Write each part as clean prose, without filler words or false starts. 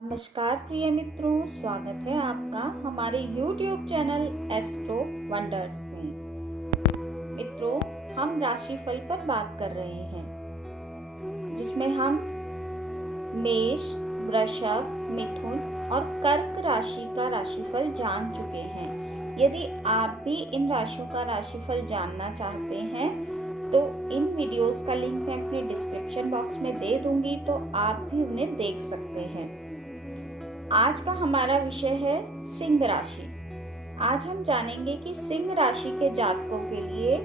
नमस्कार प्रिय मित्रों, स्वागत है आपका हमारे YouTube चैनल एस्ट्रो वंडर्स में। मित्रों, हम राशिफल पर बात कर रहे हैं जिसमें हम मेष, वृषभ, मिथुन और कर्क राशि का राशिफल जान चुके हैं। यदि आप भी इन राशियों का राशिफल जानना चाहते हैं तो इन वीडियोस का लिंक मैं अपने डिस्क्रिप्शन बॉक्स में दे दूंगी, तो आप भी उन्हें देख सकते हैं। आज का हमारा विषय है सिंह राशि। आज हम जानेंगे कि सिंह राशि के जातकों के लिए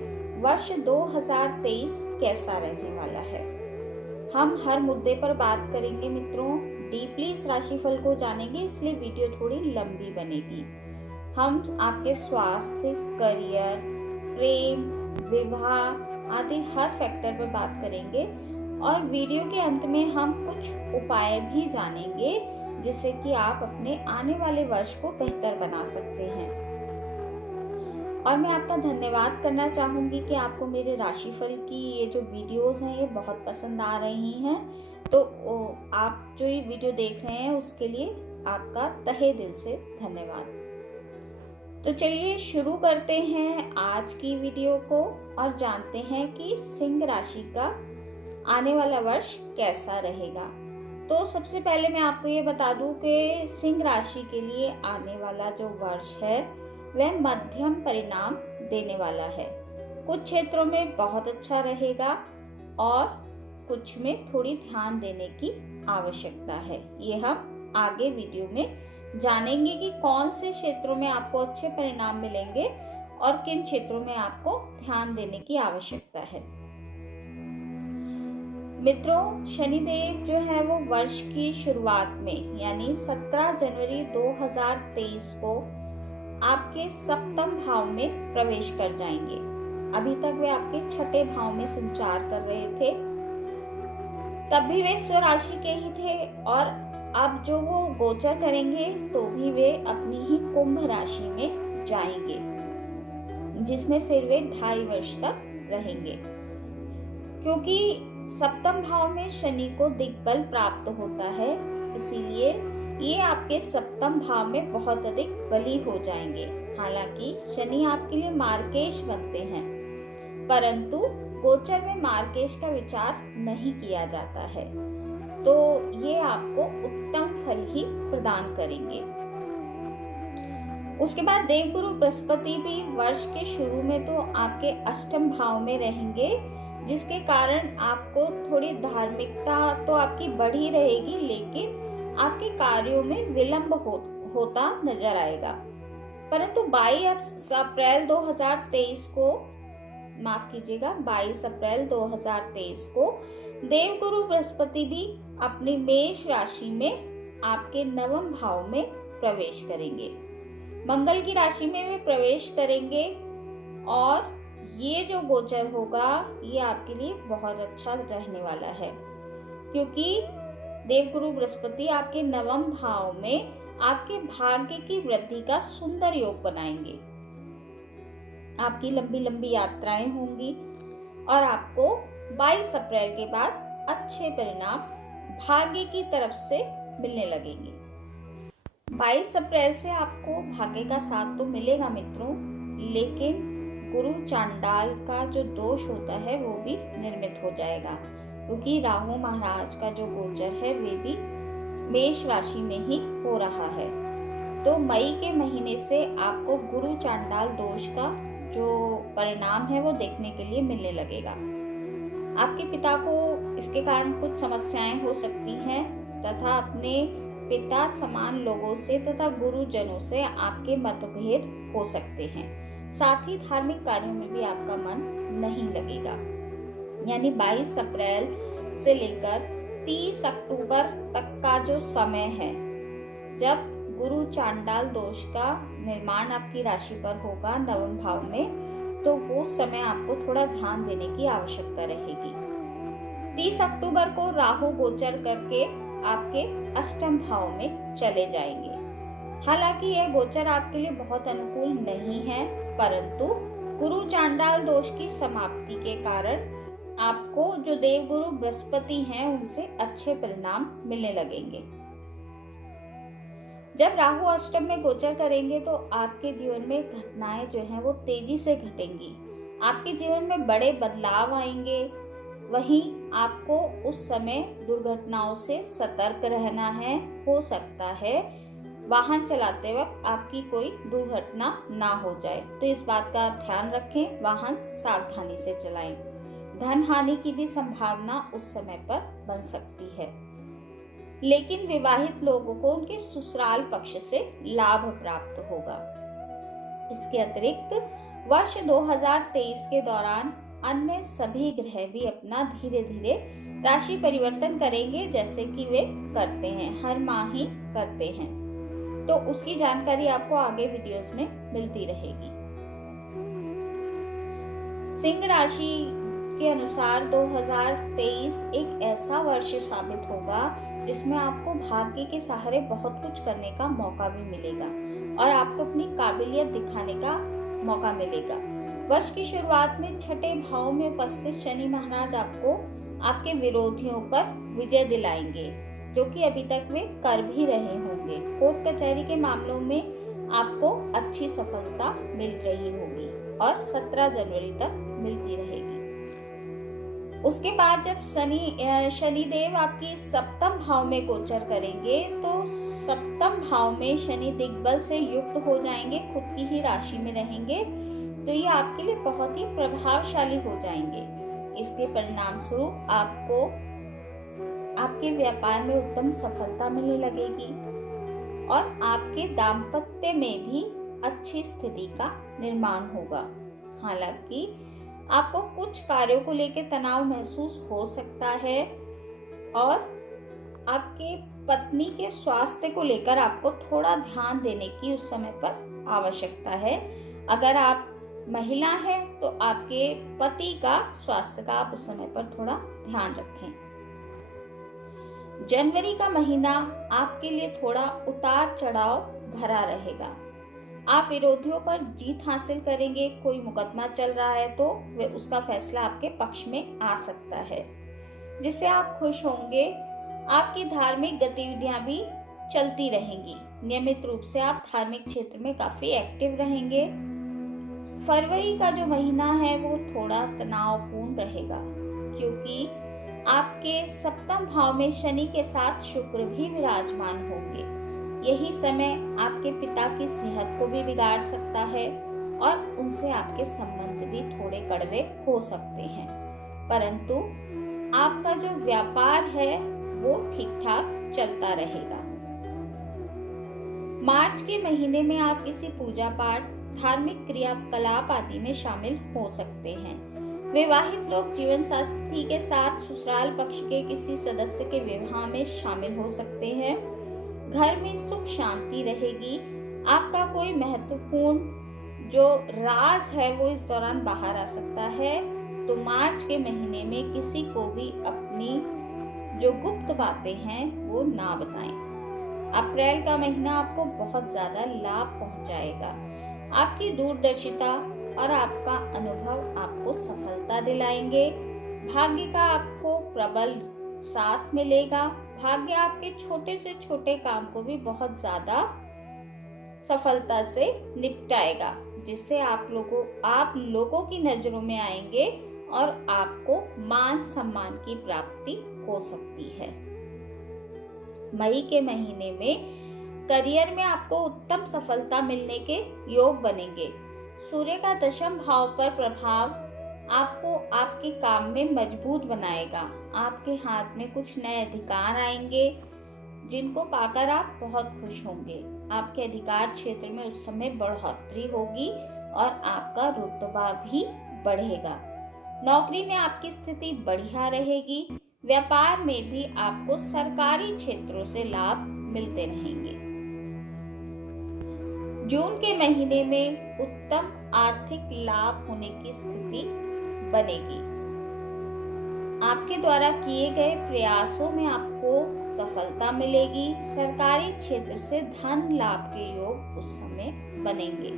वर्ष 2023 कैसा रहने वाला है। हम हर मुद्दे पर बात करेंगे मित्रों, डीपली इस राशिफल को जानेंगे, इसलिए वीडियो थोड़ी लंबी बनेगी। हम आपके स्वास्थ्य, करियर, प्रेम, विवाह आदि हर फैक्टर पर बात करेंगे और वीडियो के अंत में हम कुछ उपाय भी जानेंगे जिससे कि आप अपने आने वाले वर्ष को बेहतर बना सकते हैं। और मैं आपका धन्यवाद करना चाहूंगी कि आपको मेरे राशिफल की ये जो वीडियोस हैं ये बहुत पसंद आ रही हैं। तो आप जो ये वीडियो देख रहे हैं उसके लिए आपका तहे दिल से धन्यवाद। तो चलिए शुरू करते हैं आज की वीडियो को और जानते हैं कि सिंह राशि का आने वाला वर्ष कैसा रहेगा। तो सबसे पहले मैं आपको ये बता दूं कि सिंह राशि के लिए आने वाला जो वर्ष है वह मध्यम परिणाम देने वाला है। कुछ क्षेत्रों में बहुत अच्छा रहेगा और कुछ में थोड़ी ध्यान देने की आवश्यकता है। ये हम आगे वीडियो में जानेंगे कि कौन से क्षेत्रों में आपको अच्छे परिणाम मिलेंगे और किन क्षेत्रों में आपको ध्यान देने की आवश्यकता है। मित्रों, शनिदेव जो है वो वर्ष की शुरुआत में यानी 17 जनवरी 2023 को आपके सप्तम भाव में प्रवेश कर जाएंगे। अभी तक वे आपके छठे भाव में संचार कर रहे थे, तब भी वे स्वराशि के ही थे और अब जो वो गोचर करेंगे तो भी वे अपनी ही कुंभ राशि में जाएंगे, जिसमें फिर वे 2.5 वर्ष तक रहेंगे। क्योंकि सप्तम भाव में शनि को दिग्बल प्राप्त होता है, इसीलिए ये आपके सप्तम भाव में बहुत अधिक बली हो जाएंगे। हालांकि शनि आपके लिए मार्केश बनते हैं, परंतु गोचर में मार्केश का विचार नहीं किया जाता है, तो ये आपको उत्तम फल ही प्रदान करेंगे। उसके बाद देवगुरु बृहस्पति भी वर्ष के शुरू में तो आपके अष्टम भाव में रहेंगे, जिसके कारण आपको थोड़ी धार्मिकता तो आपकी बढ़ी रहेगी, लेकिन आपके कार्यों में विलंब होता नजर आएगा। परंतु 22 अप्रैल 2023 को 22 अप्रैल 2023 को देवगुरु बृहस्पति भी अपनी मेष राशि में आपके नवम भाव में प्रवेश करेंगे। मंगल की राशि में वे प्रवेश करेंगे और ये जो गोचर होगा ये आपके लिए बहुत अच्छा रहने वाला है, क्योंकि देवगुरु बृहस्पति आपके नवम भाव में आपके भाग्य की वृद्धि का सुंदर योग बनाएंगे। आपकी लंबी लंबी यात्राएं होंगी और आपको 22 अप्रैल के बाद अच्छे परिणाम भाग्य की तरफ से मिलने लगेंगे। 22 अप्रैल से आपको भाग्य का साथ तो मिलेगा मित्रों, लेकिन गुरु चांडाल का जो दोष होता है वो भी निर्मित हो जाएगा, क्योंकि राहु महाराज का जो गोचर है वे भी मेष राशि में ही हो रहा है। तो मई के महीने से आपको गुरु चांडाल दोष का जो परिणाम है वो देखने के लिए मिलने लगेगा। आपके पिता को इसके कारण कुछ समस्याएं हो सकती हैं तथा अपने पिता समान लोगों से तथा गुरुजनों से आपके मतभेद हो सकते हैं। साथ ही धार्मिक कार्यों में भी आपका मन नहीं लगेगा। यानी 22 अप्रैल से लेकर 30 अक्टूबर तक का जो समय है, जब गुरु चांडाल दोष का निर्माण आपकी राशि पर होगा नवम भाव में, तो वो समय आपको थोड़ा ध्यान देने की आवश्यकता रहेगी। 30 अक्टूबर को राहु गोचर करके आपके अष्टम भाव में चले जाएंगे। हालांकि यह गोचर आपके लिए बहुत अनुकूल नहीं है, परंतु गुरु चांडाल दोष की समाप्ति के कारण आपको जो देवगुरु बृहस्पति हैं उनसे अच्छे परिणाम मिलने लगेंगे। जब राहु अष्टम में गोचर करेंगे तो आपके जीवन में घटनाएं जो हैं वो तेजी से घटेंगी। आपके जीवन में बड़े बदलाव आएंगे। वहीं आपको उस समय दुर्घटनाओं से सतर्क रहना है। हो सकता है वाहन चलाते वक्त आपकी कोई दुर्घटना ना हो जाए, तो इस बात का ध्यान रखें। वाहन सावधानी से चलाएं। धन हानि की भी संभावना उस समय पर बन सकती है। लेकिन विवाहित लोगों को उनके ससुराल पक्ष से लाभ प्राप्त होगा। इसके अतिरिक्त वर्ष 2023 के दौरान अन्य सभी ग्रह भी अपना धीरे धीरे राशि परिवर्तन करेंगे, जैसे कि वे करते हैं, हर माह ही करते हैं। तो उसकी जानकारी आपको आगे वीडियोस में मिलती रहेगी। सिंह राशि के अनुसार 2023 एक ऐसा वर्ष साबित होगा जिसमें आपको भाग्य के सहारे बहुत कुछ करने का मौका भी मिलेगा और आपको अपनी काबिलियत दिखाने का मौका मिलेगा। वर्ष की शुरुआत में छठे भाव में उपस्थित शनि महाराज आपको आपके विरोधियों पर विजय दिलाएंगे, जो कि अभी तक वे कर भी रहे होंगे। कोर्ट कचहरी के मामलों में आपको अच्छी सफलता मिल रही होगी और 17 जनवरी तक मिलती रहेगी। उसके बाद जब शनिदेव आपकी सप्तम भाव में गोचर करेंगे तो सप्तम भाव में शनि दिग्बल से युक्त हो जाएंगे, खुद की ही राशि में रहेंगे, तो ये आपके लिए बहुत ही प्रभावशाली हो जाएंगे। इसके परिणाम स्वरूप आपको आपके व्यापार में उत्तम सफलता मिलने लगेगी और आपके दाम्पत्य में भी अच्छी स्थिति का निर्माण होगा। हालांकि आपको कुछ कार्यों को लेकर तनाव महसूस हो सकता है और आपके पत्नी के स्वास्थ्य को लेकर आपको थोड़ा ध्यान देने की उस समय पर आवश्यकता है। अगर आप महिला हैं तो आपके पति का स्वास्थ्य का आप उस समय पर थोड़ा ध्यान रखें। जनवरी का महीना आपके लिए थोड़ा उतार चढ़ाव भरा रहेगा। आप विरोधियों पर जीत हासिल करेंगे। कोई मुकदमा चल रहा है तो वे उसका फैसला आपके पक्ष में आ सकता है, जिससे आप खुश होंगे। आपकी धार्मिक गतिविधियां भी चलती रहेंगी। नियमित रूप से आप धार्मिक क्षेत्र में काफी एक्टिव रहेंगे। फरवरी का जो महीना है वो थोड़ा तनावपूर्ण रहेगा, क्योंकि आपके सप्तम भाव में शनि के साथ शुक्र भी विराजमान होंगे। यही समय आपके पिता की सेहत को भी बिगाड़ सकता है और उनसे आपके संबंध भी थोड़े कड़वे हो सकते हैं, परंतु आपका जो व्यापार है वो ठीक ठाक चलता रहेगा। मार्च के महीने में आप किसी पूजा पाठ, धार्मिक क्रियाकलाप आदि में शामिल हो सकते हैं। विवाहित लोग जीवन साथी के साथ ससुराल पक्ष के किसी सदस्य के विवाह में शामिल हो सकते हैं। घर में सुख शांति रहेगी। आपका कोई महत्वपूर्ण जो राज है वो इस दौरान बाहर आ सकता है। तो मार्च के महीने में किसी को भी अपनी जो गुप्त बातें हैं वो ना बताएं। अप्रैल का महीना आपको बहुत ज्यादा लाभ पहुंचाएगा। आपकी दूरदर्शिता और आपका अनुभव आपको सफलता दिलाएंगे। भाग्य का आपको प्रबल साथ मिलेगा। भाग्य आपके छोटे से छोटे काम को भी बहुत ज्यादा सफलता से निपटाएगा, जिससे आप लोगों की नजरों में आएंगे और आपको मान सम्मान की प्राप्ति हो सकती है। मई के महीने में करियर में आपको उत्तम सफलता मिलने के योग बनेंगे। सूर्य का दशम भाव पर प्रभाव आपको आपके काम में मजबूत बनाएगा। आपके हाथ में कुछ नए अधिकार आएंगे जिनको पाकर आप बहुत खुश होंगे। आपके अधिकार क्षेत्र में उस समय बढ़ोतरी होगी और आपका रुतबा भी बढ़ेगा। नौकरी में आपकी स्थिति बढ़िया रहेगी। व्यापार में भी आपको सरकारी क्षेत्रों से लाभ मिलते रहेंगे। जून के महीने में उत्तम आर्थिक लाभ होने की स्थिति बनेगी। आपके द्वारा किए गए प्रयासों में आपको सफलता मिलेगी। सरकारी क्षेत्र से धन लाभ के योग उस समय बनेंगे।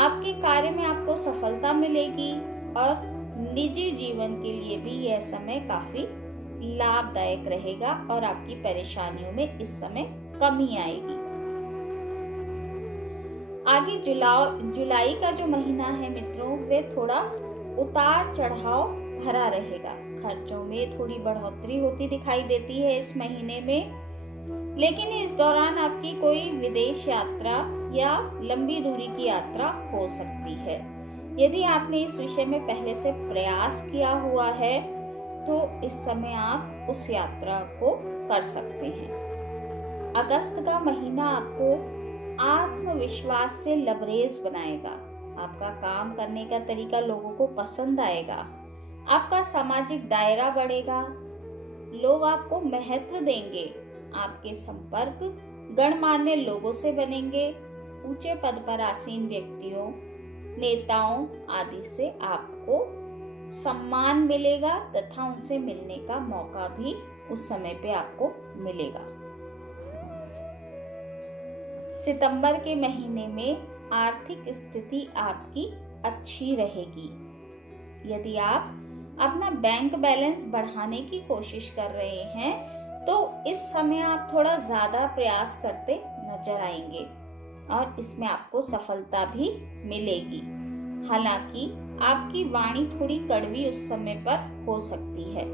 आपके कार्य में आपको सफलता मिलेगी और निजी जीवन के लिए भी यह समय काफी लाभदायक रहेगा और आपकी परेशानियों में इस समय कमी आएगी। आगे जुलाई का जो महीना है मित्रों, वे थोड़ा उतार चढ़ाव भरा रहेगा। खर्चों में थोड़ी बढ़ोतरी होती दिखाई देती है इस महीने में, लेकिन इस दौरान आपकी कोई विदेश यात्रा या लंबी दूरी की यात्रा हो सकती है। यदि आपने इस विषय में पहले से प्रयास किया हुआ है तो इस समय आप उस यात्रा को कर सकते हैं। अगस्त का महीना आपको आत्मविश्वास से लबरेज बनाएगा। आपका काम करने का तरीका लोगों को पसंद आएगा। आपका सामाजिक दायरा बढ़ेगा। लोग आपको महत्व देंगे। आपके संपर्क गणमान्य लोगों से बनेंगे। ऊंचे पद पर आसीन व्यक्तियों, नेताओं आदि से आपको सम्मान मिलेगा तथा उनसे मिलने का मौका भी उस समय पे आपको मिलेगा। सितंबर के महीने में आर्थिक स्थिति आपकी अच्छी रहेगी। यदि आप अपना बैंक बैलेंस बढ़ाने की कोशिश कर रहे हैं तो इस समय आप थोड़ा ज्यादा प्रयास करते नजर आएंगे और इसमें आपको सफलता भी मिलेगी। हालांकि आपकी वाणी थोड़ी कड़वी उस समय पर हो सकती है,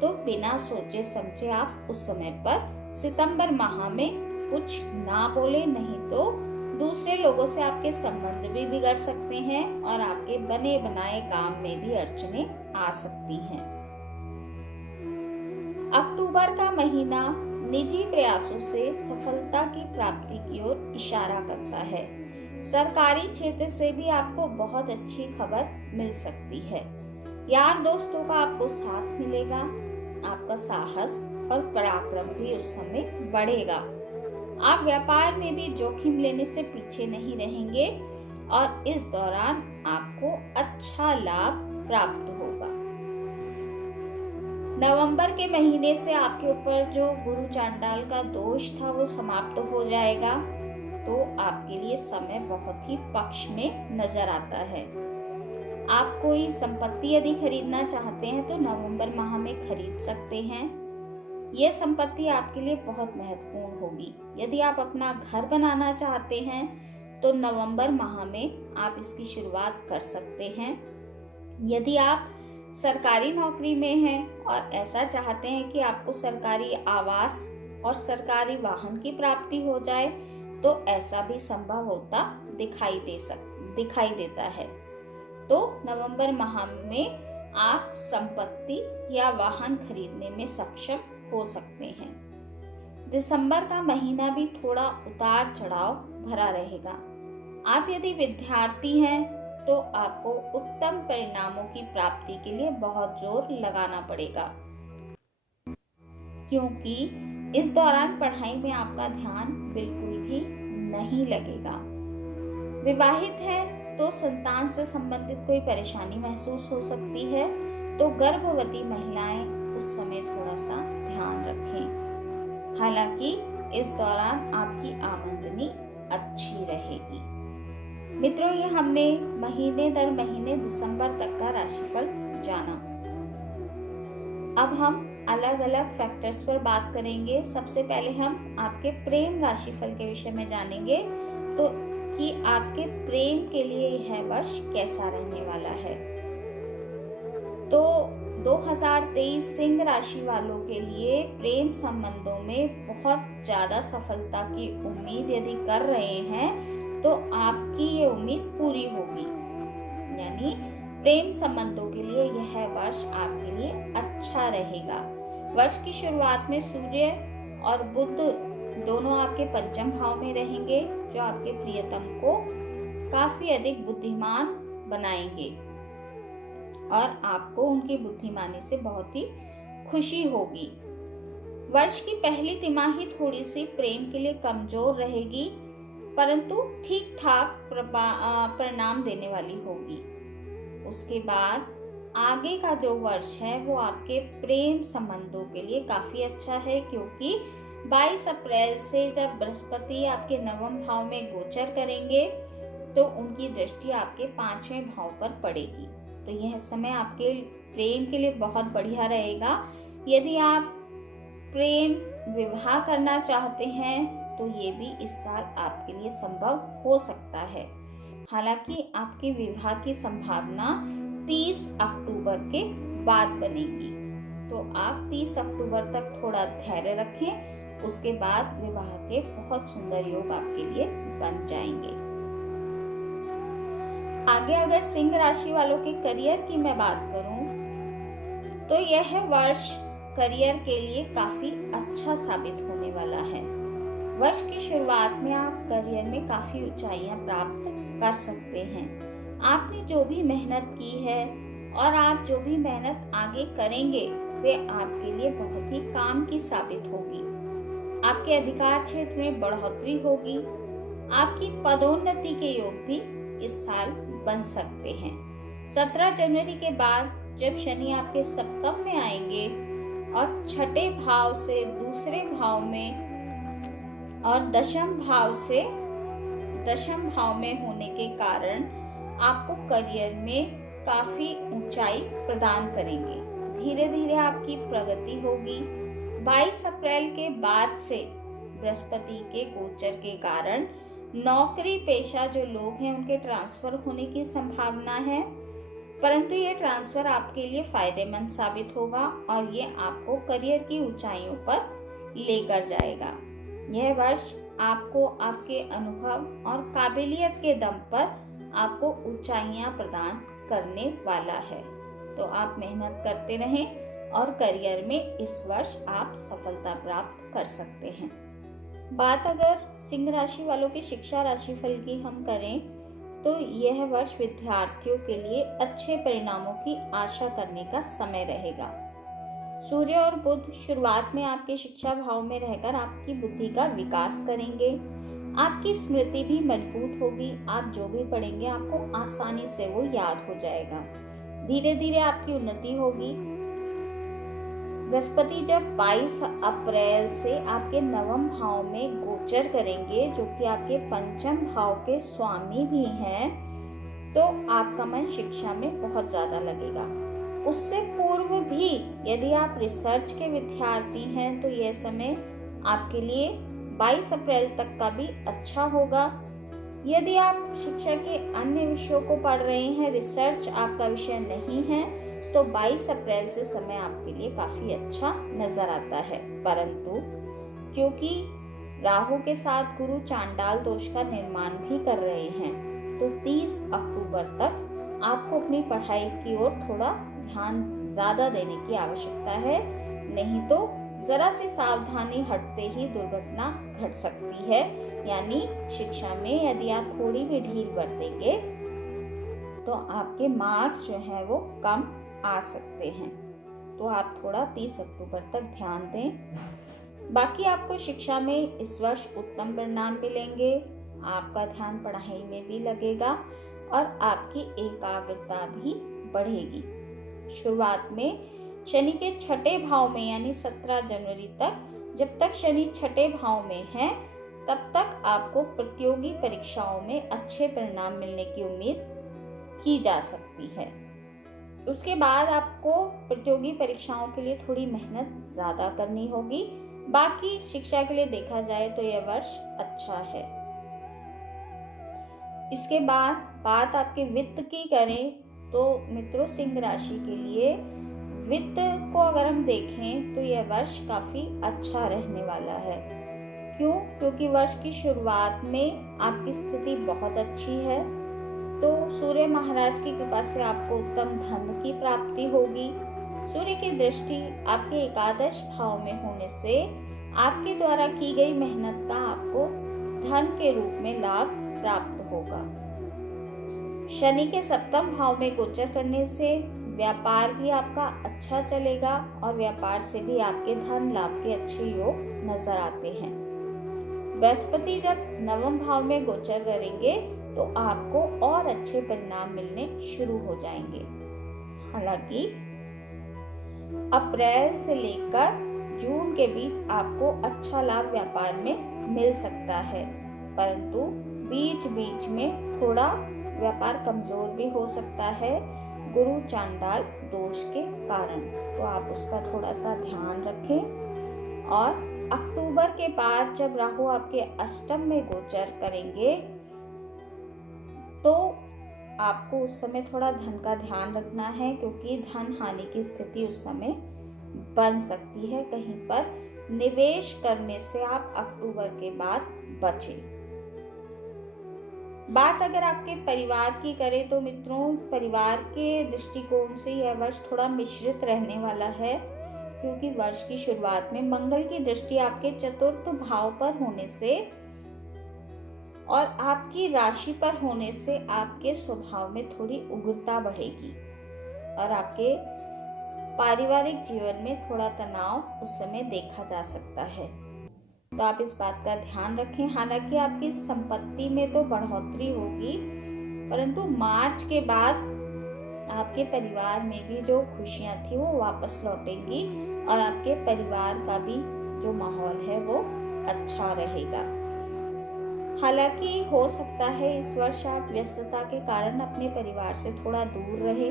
तो बिना सोचे समझे आप उस समय पर सितंबर माह में कुछ ना बोले, नहीं तो दूसरे लोगों से आपके संबंध भी बिगड़ सकते हैं और आपके बने बनाए काम में भी अड़चने आ सकती हैं। अक्टूबर का महीना निजी प्रयासों से सफलता की प्राप्ति की ओर इशारा करता है। सरकारी क्षेत्र से भी आपको बहुत अच्छी खबर मिल सकती है। यार दोस्तों का आपको साथ मिलेगा। आपका साहस और पराक्रम भी उस समय बढ़ेगा। आप व्यापार में भी जोखिम लेने से पीछे नहीं रहेंगे और इस दौरान आपको अच्छा लाभ प्राप्त होगा। नवंबर के महीने से आपके ऊपर जो गुरु चांडाल का दोष था वो समाप्त हो जाएगा, तो आपके लिए समय बहुत ही पक्ष में नजर आता है। आप कोई संपत्ति यदि खरीदना चाहते हैं तो नवंबर माह में खरीद सकते हैं। यह संपत्ति आपके लिए बहुत महत्वपूर्ण होगी। यदि आप अपना घर बनाना चाहते हैं तो नवंबर माह में आप इसकी शुरुआत कर सकते हैं। यदि आप सरकारी नौकरी में हैं और ऐसा चाहते हैं कि आपको सरकारी आवास और सरकारी वाहन की प्राप्ति हो जाए तो ऐसा भी संभव होता दिखाई देता है। तो नवंबर माह में आप संपत्ति या वाहन खरीदने में सक्षम हो सकते हैं। दिसंबर का महीना भी थोड़ा उतार चढ़ाव भरा रहेगा। आप यदि विद्यार्थी हैं तो आपको उत्तम परिणामों की प्राप्ति के लिए बहुत जोर लगाना पड़ेगा, क्योंकि इस दौरान पढ़ाई में आपका ध्यान बिल्कुल भी नहीं लगेगा। विवाहित है तो संतान से संबंधित कोई परेशानी महसूस हो सकती है, तो गर्भवती महिलाएं उस समय थोड़ा सा ध्यान रखें। हालांकि इस दौरान आपकी आमदनी अच्छी रहेगी। मित्रों, ये हमने महीने दर महीने दिसंबर तक का राशिफल जाना। अब हम अलग अलग फैक्टर्स पर बात करेंगे। सबसे पहले हम आपके प्रेम राशिफल के विषय में जानेंगे, तो कि आपके प्रेम के लिए यह वर्ष कैसा रहने वाला है। तो 2023 सिंह राशि वालों के लिए प्रेम संबंधों में बहुत ज्यादा सफलता की उम्मीद यदि कर रहे हैं तो आपकी ये उम्मीद पूरी होगी। यानी प्रेम संबंधों के लिए यह वर्ष आपके लिए अच्छा रहेगा। वर्ष की शुरुआत में सूर्य और बुध दोनों आपके पंचम भाव में रहेंगे, जो आपके प्रियतम को काफी अधिक बुद्धिमान बनाएंगे और आपको उनकी बुद्धिमानी से बहुत ही खुशी होगी। वर्ष की पहली तिमाही थोड़ी सी प्रेम के लिए कमजोर रहेगी, परंतु ठीक ठाक परिणाम देने वाली होगी। उसके बाद आगे का जो वर्ष है वो आपके प्रेम संबंधों के लिए काफी अच्छा है, क्योंकि 22 अप्रैल से जब बृहस्पति आपके नवम भाव में गोचर करेंगे तो उनकी दृष्टि आपके 5वें भाव पर पड़ेगी। तो यह समय आपके प्रेम के लिए बहुत बढ़िया रहेगा। यदि आप प्रेम विवाह करना चाहते हैं तो ये भी इस साल आपके लिए संभव हो सकता है। हालांकि आपके विवाह की संभावना 30 अक्टूबर के बाद बनेगी, तो आप 30 अक्टूबर तक थोड़ा धैर्य रखें। उसके बाद विवाह के बहुत सुंदर योग आपके लिए बन जाएंगे। आगे अगर सिंह राशि वालों के करियर की मैं बात करूं तो यह वर्ष करियर के लिए काफी अच्छा साबित होने वाला है। वर्ष की शुरुआत में आप करियर में काफी ऊंचाइयां प्राप्त कर सकते हैं। आपने जो भी मेहनत की है और आप जो भी मेहनत आगे करेंगे वे आपके लिए बहुत ही काम की साबित होगी। आपके अधिकार क्षेत्र में बढ़ोतरी होगी। आपकी पदोन्नति के योग भी इस साल बन सकते हैं। 17 जनवरी के बाद जब शनि आपके सप्तम में आएंगे और छठे भाव से दूसरे भाव में और दशम भाव में होने के कारण आपको करियर में काफी ऊंचाई प्रदान करेंगे। धीरे धीरे आपकी प्रगति होगी। 22 अप्रैल के बाद से बृहस्पति के गोचर के कारण नौकरी पेशा जो लोग हैं उनके ट्रांसफर होने की संभावना है, परंतु ये ट्रांसफर आपके लिए फायदेमंद साबित होगा और ये आपको करियर की ऊंचाइयों पर लेकर जाएगा। यह वर्ष आपको आपके अनुभव और काबिलियत के दम पर आपको ऊंचाइयां प्रदान करने वाला है। तो आप मेहनत करते रहें और करियर में इस वर्ष आप सफलता प्राप्त कर सकते हैं। बात अगर सिंह राशि वालों की शिक्षा राशिफल की हम करें तो यह वर्ष विद्यार्थियों के लिए अच्छे परिणामों की आशा करने का समय रहेगा। सूर्य और बुध शुरुआत में आपके शिक्षा भाव में रहकर आपकी बुद्धि का विकास करेंगे। आपकी स्मृति भी मजबूत होगी। आप जो भी पढ़ेंगे आपको आसानी से वो याद हो जाएगा। धीरे धीरे आपकी उन्नति होगी। बृहस्पति जब 22 अप्रैल से आपके नवम भाव में गोचर करेंगे, जो कि आपके पंचम भाव के स्वामी भी हैं, तो आपका मन शिक्षा में बहुत ज्यादा लगेगा। उससे पूर्व भी यदि आप रिसर्च के विद्यार्थी हैं तो यह समय आपके लिए 22 अप्रैल तक का भी अच्छा होगा। यदि आप शिक्षा के अन्य विषयों को पढ़ रहे हैं, रिसर्च आपका विषय नहीं है, तो 22 अप्रैल से समय आपके लिए काफी अच्छा नजर आता है। परंतु क्योंकि राहु के साथ गुरु चांडाल दोष का निर्माण भी कर रहे हैं, तो 30 अक्टूबर तक आपको अपनी पढ़ाई की ओर थोड़ा ध्यान ज्यादा देने की आवश्यकता है। नहीं तो जरा सी सावधानी हटते ही दुर्घटना घट सकती है। यानी शिक्षा में यदि आप थोड़ी भी ढील बरतेंगे तो आपके मार्क्स जो है वो कम आ सकते हैं। तो आप थोड़ा 30 अक्टूबर तक ध्यान दें। बाकी आपको शिक्षा में इस वर्ष उत्तम परिणाम मिलेंगे। आपका ध्यान पढ़ाई में भी लगेगा और आपकी एकाग्रता भी बढ़ेगी। शुरुआत में शनि के छठे भाव में यानी 17 जनवरी तक, जब तक शनि छठे भाव में है तब तक आपको प्रतियोगी परीक्षाओं में अच्छे परिणाम मिलने की उम्मीद की जा सकती है। उसके बाद आपको प्रतियोगी परीक्षाओं के लिए थोड़ी मेहनत ज्यादा करनी होगी। बाकी शिक्षा के लिए देखा जाए तो यह वर्ष अच्छा है। इसके बाद बात आपके वित्त की करें तो मित्रों, सिंह राशि के लिए वित्त को अगर हम देखें तो यह वर्ष काफी अच्छा रहने वाला है। क्यों? क्योंकि वर्ष की शुरुआत में आपकी स्थिति बहुत अच्छी है, तो सूर्य महाराज की कृपा से आपको उत्तम धन की प्राप्ति होगी। सूर्य की दृष्टि आपके एकादश भाव में होने से आपके द्वारा की गई मेहनत का आपको धन के रूप में लाभ प्राप्त होगा। शनि के सप्तम भाव में गोचर करने से व्यापार भी आपका अच्छा चलेगा और व्यापार से भी आपके धन लाभ के अच्छे योग नजर आते हैं। बृहस्पति जब नवम भाव में गोचर करेंगे तो आपको और अच्छे परिणाम मिलने शुरू हो जाएंगे। हालांकि अप्रैल से लेकर जून के बीच आपको अच्छा लाभ व्यापार में मिल सकता है, परंतु बीच बीच में थोड़ा व्यापार कमजोर भी हो सकता है गुरु चांडाल दोष के कारण। तो आप उसका थोड़ा सा ध्यान रखें और अक्टूबर के बाद जब राहु आपके अष्टम में गोचर करेंगे तो आपको उस समय थोड़ा धन का ध्यान रखना है, क्योंकि धन हानि की स्थिति उस समय बन सकती है। कहीं पर निवेश करने से आप अक्टूबर के बाद बचें। बात अगर आपके परिवार की करें तो मित्रों, परिवार के दृष्टिकोण से यह वर्ष थोड़ा मिश्रित रहने वाला है, क्योंकि वर्ष की शुरुआत में मंगल की दृष्टि आपके चतुर्थ भाव पर होने से और आपकी राशि पर होने से आपके स्वभाव में थोड़ी उग्रता बढ़ेगी और आपके पारिवारिक जीवन में थोड़ा तनाव उस समय देखा जा सकता है। तो आप इस बात का ध्यान रखें। हालांकि आपकी संपत्ति में तो बढ़ोतरी होगी, परंतु मार्च के बाद आपके परिवार में भी जो खुशियां थी वो वापस लौटेंगी और आपके परिवार का भी जो माहौल है वो अच्छा रहेगा। हालांकि हो सकता है इस वर्ष आप व्यस्तता के कारण अपने परिवार से थोड़ा दूर रहे।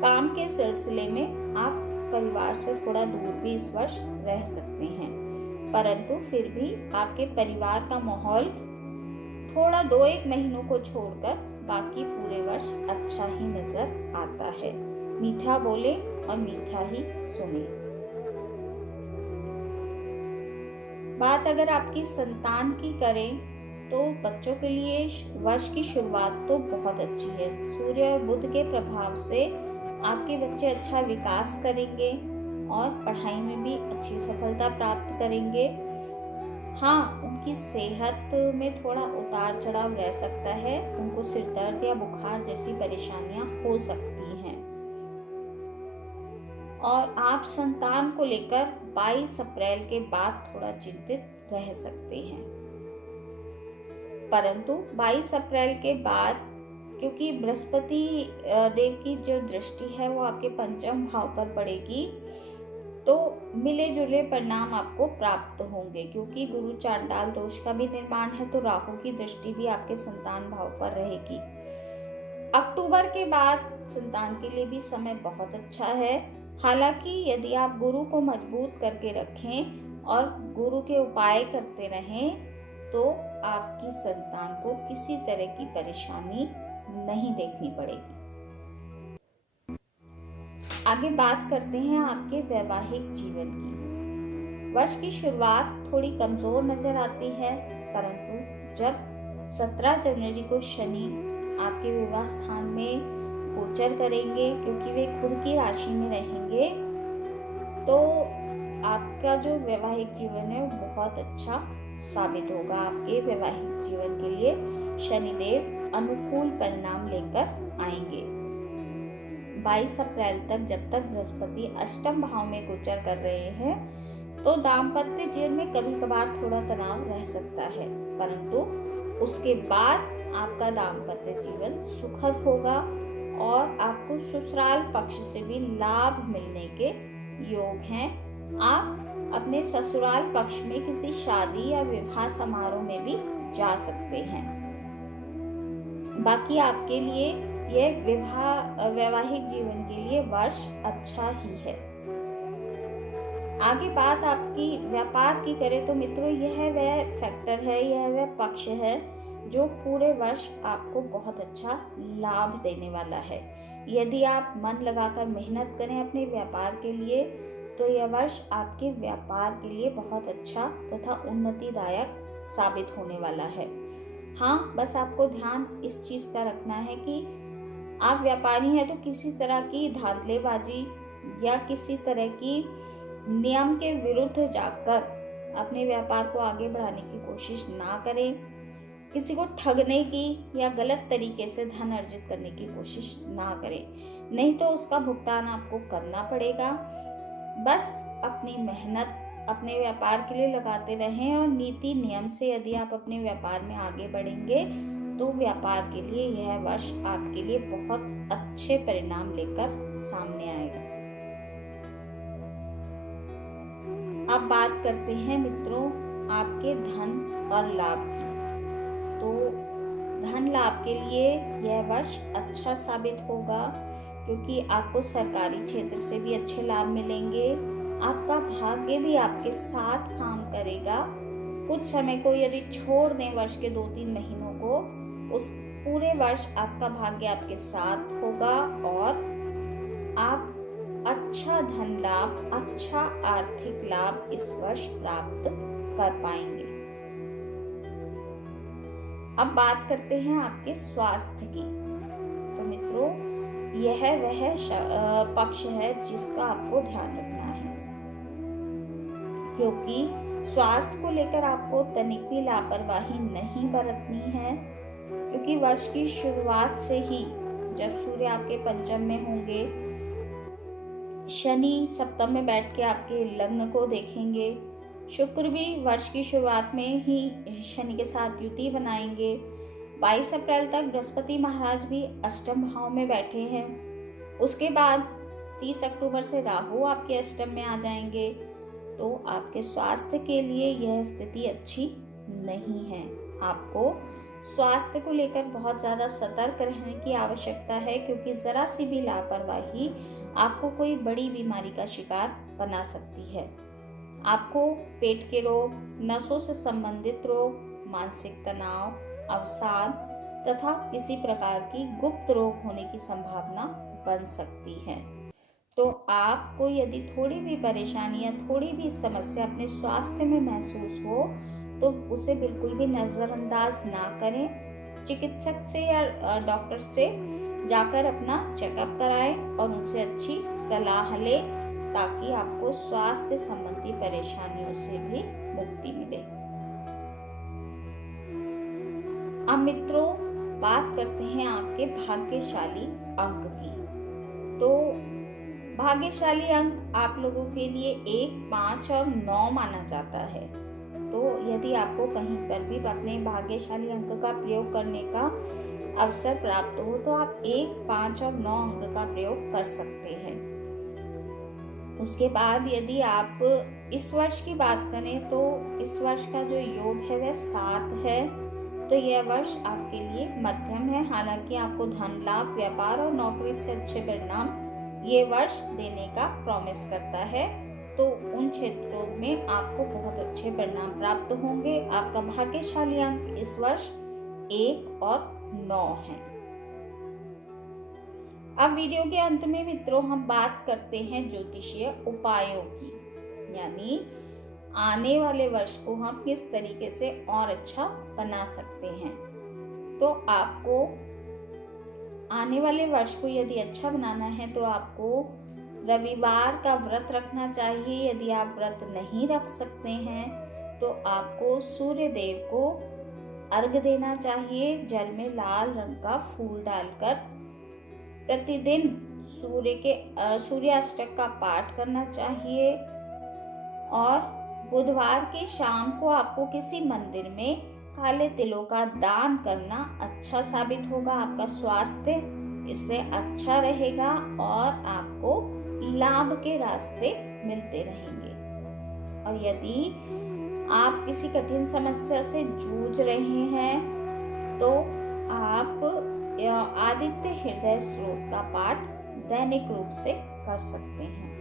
काम के सिलसिले में आप परिवार से थोड़ा दूर भी इस वर्ष रह सकते हैं, परंतु फिर भी आपके परिवार का माहौल थोड़ा 2-1 महीनों को छोड़कर बाकी पूरे वर्ष अच्छा ही नजर आता है। मीठा बोले और मीठा ही सुने। बात अगर आपकी संतान की करें तो बच्चों के लिए वर्ष की शुरुआत तो बहुत अच्छी है। सूर्य और बुध के प्रभाव से आपके बच्चे अच्छा विकास करेंगे और पढ़ाई में भी अच्छी सफलता प्राप्त करेंगे। हाँ, उनकी सेहत में थोड़ा उतार चढ़ाव रह सकता है। उनको सिर दर्द या बुखार जैसी परेशानियां हो सकती हैं और आप संतान को लेकर 22 अप्रैल के बाद थोड़ा चिंतित रह सकते हैं। परंतु 22 अप्रैल के बाद क्योंकि बृहस्पति देव की जो दृष्टि है वो आपके पंचम भाव पर पड़ेगी, तो मिले जुले परिणाम आपको प्राप्त होंगे। क्योंकि गुरु चांडाल दोष का भी निर्माण है, तो राहु की दृष्टि भी आपके संतान भाव पर रहेगी। अक्टूबर के बाद संतान के लिए भी समय बहुत अच्छा है। हालांकि यदि आप गुरु को मजबूत करके रखें और गुरु के उपाय करते रहें तो आपकी संतान को किसी तरह की परेशानी नहीं देखनी पड़ेगी। आगे बात करते हैं आपके वैवाहिक जीवन की। वर्ष की शुरुआत थोड़ी कमजोर नजर आती है, परंतु जब 17 जनवरी को शनि आपके विवाह स्थान में गोचर करेंगे, क्योंकि वे खुद की राशि में रहेंगे, तो आपका जो वैवाहिक जीवन है वो बहुत अच्छा साबित होगा। आपके वैवाहिक जीवन के लिए शनिदेव अनुकूल परिणाम लेकर आएंगे। 22 अप्रैल तक जब तक बृहस्पति अष्टम भाव में गोचर कर रहे हैं, तो दाम्पत्य जीवन में कभी कभार थोड़ा तनाव रह सकता है, परंतु उसके बाद आपका दाम्पत्य जीवन सुखद होगा और आपको ससुराल पक्ष से भी लाभ मिलने के योग हैं। आप अपने ससुराल पक्ष में किसी शादी या विवाह समारोह में भी जा सकते हैं। बाकी आपके लिए यह वैवाहिक जीवन के लिए वर्ष अच्छा ही है। आगे बात आपकी व्यापार की करें तो मित्रों, यह वह फैक्टर है, यह वह पक्ष है जो पूरे वर्ष आपको बहुत अच्छा लाभ देने वाला है। यदि आप मन लगाकर मेहनत करें अपने व्यापार के लिए, तो यह वर्ष आपके व्यापार के लिए बहुत अच्छा तथा उन्नतिदायक साबित होने वाला है। हाँ, बस आपको ध्यान इस चीज का रखना है कि आप व्यापारी हैं तो किसी तरह की धांधलेबाजी या किसी तरह की नियम के विरुद्ध जाकर अपने व्यापार को आगे बढ़ाने की कोशिश ना करें। किसी को ठगने की या गलत तरीके से धन अर्जित करने की कोशिश ना करें, नहीं तो उसका भुगतान आपको करना पड़ेगा। बस अपनी मेहनत अपने व्यापार के लिए लगाते रहें और नीति नियम से यदि आप अपने व्यापार में आगे बढ़ेंगे तो व्यापार के लिए यह वर्ष आपके लिए बहुत अच्छे परिणाम लेकर सामने आएगा। अब बात करते हैं मित्रों आपके धन और लाभ की। तो धन लाभ के लिए यह वर्ष अच्छा साबित होगा, क्योंकि आपको सरकारी क्षेत्र से भी अच्छे लाभ मिलेंगे। आपका भाग्य भी आपके साथ काम करेगा। कुछ समय को यदि छोड़ दें वर्ष के 2-3 महीनों को, उस पूरे वर्ष आपका भाग्य आपके साथ होगा और आप अच्छा धन लाभ, अच्छा आर्थिक लाभ इस वर्ष प्राप्त कर पाएंगे। अब बात करते हैं आपके स्वास्थ्य की। तो मित्रों, यह वह पक्ष है जिसका आपको ध्यान रखना है, क्योंकि स्वास्थ्य को लेकर आपको तनिक भी लापरवाही नहीं बरतनी है, क्योंकि वर्ष की शुरुआत से ही जब सूर्य आपके पंचम में होंगे, शनि सप्तम में बैठ के आपके लग्न को देखेंगे, शुक्र भी वर्ष की शुरुआत में ही शनि के साथ युति बनाएंगे, 22 अप्रैल तक बृहस्पति महाराज भी अष्टम भाव में बैठे हैं, उसके बाद 30 अक्टूबर से राहु आपके अष्टम में आ जाएंगे। तो आपके स्वास्थ्य के लिए यह स्थिति अच्छी नहीं है। आपको स्वास्थ्य को लेकर बहुत ज़्यादा सतर्क रहने की आवश्यकता है, क्योंकि ज़रा सी भी लापरवाही आपको कोई बड़ी बीमारी का शिकार बना सकती है। आपको पेट के रोग, नसों से संबंधित रोग, मानसिक तनाव, अवसाद तथा किसी प्रकार की गुप्त रोग होने की संभावना बन सकती है। तो आपको यदि थोड़ी भी परेशानी या थोड़ी भी समस्या अपने स्वास्थ्य में महसूस हो तो उसे बिल्कुल भी नज़रअंदाज ना करें। चिकित्सक से या डॉक्टर से जाकर अपना चेकअप कराएं और उनसे अच्छी सलाह लें, ताकि आपको स्वास्थ्य संबंधी परेशानियों से भी मुक्ति मिले। अब मित्रों, बात करते हैं आपके भाग्यशाली अंक की। तो भाग्यशाली अंक आप लोगों के लिए 1, 5 और 9 माना जाता है। तो यदि आपको कहीं पर भी अपने भाग्यशाली अंक का प्रयोग करने का अवसर प्राप्त हो तो आप 1, 5 और 9 अंक का प्रयोग कर सकते हैं। उसके बाद यदि आप इस वर्ष की बात करें तो इस वर्ष का जो योग है वह 7 है। तो यह वर्ष आपके लिए मध्यम है। हालांकि आपको धन लाभ, व्यापार और नौकरी से अच्छे परिणाम ये वर्ष देने का प्रॉमिस करता है। तो उन क्षेत्रों में आपको बहुत अच्छे परिणाम प्राप्त होंगे। आपका भाग्यशाली अंक इस वर्ष 1 और 9 है। अब वीडियो के अंत में मित्रों हम बात करते हैं ज्योतिषीय उपायों की, यानी आने वाले वर्ष को हम किस तरीके से और अच्छा बना सकते हैं। तो आपको आने वाले वर्ष को यदि अच्छा बनाना है तो आपको रविवार का व्रत रखना चाहिए। यदि आप व्रत नहीं रख सकते हैं तो आपको सूर्य देव को अर्घ देना चाहिए। जल में लाल रंग का फूल डालकर प्रतिदिन सूर्याष्टक का पाठ करना चाहिए। और बुधवार की शाम को आपको किसी मंदिर में काले तिलों का दान करना अच्छा साबित होगा। आपका स्वास्थ्य इससे अच्छा रहेगा और आपको लाभ के रास्ते मिलते रहेंगे। और यदि आप किसी कठिन समस्या से जूझ रहे हैं तो आप आदित्य हृदय स्रोत का पाठ दैनिक रूप से कर सकते हैं।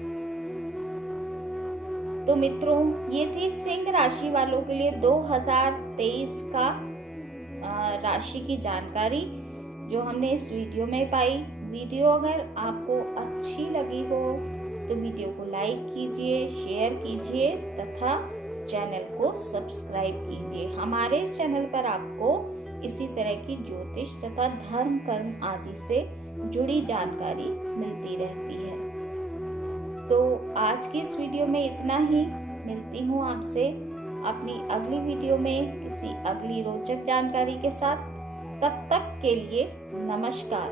तो मित्रों, ये थी सिंह राशि वालों के लिए 2023 का राशि की जानकारी जो हमने इस वीडियो में पाई। वीडियो अगर आपको अच्छी लगी हो तो वीडियो को लाइक कीजिए, शेयर कीजिए तथा चैनल को सब्सक्राइब कीजिए। हमारे इस चैनल पर आपको इसी तरह की ज्योतिष तथा धर्म कर्म आदि से जुड़ी जानकारी मिलती रहती है। तो आज की इस वीडियो में इतना ही। मिलती हूँ आपसे अपनी अगली वीडियो में किसी अगली रोचक जानकारी के साथ। तब तक के लिए नमस्कार।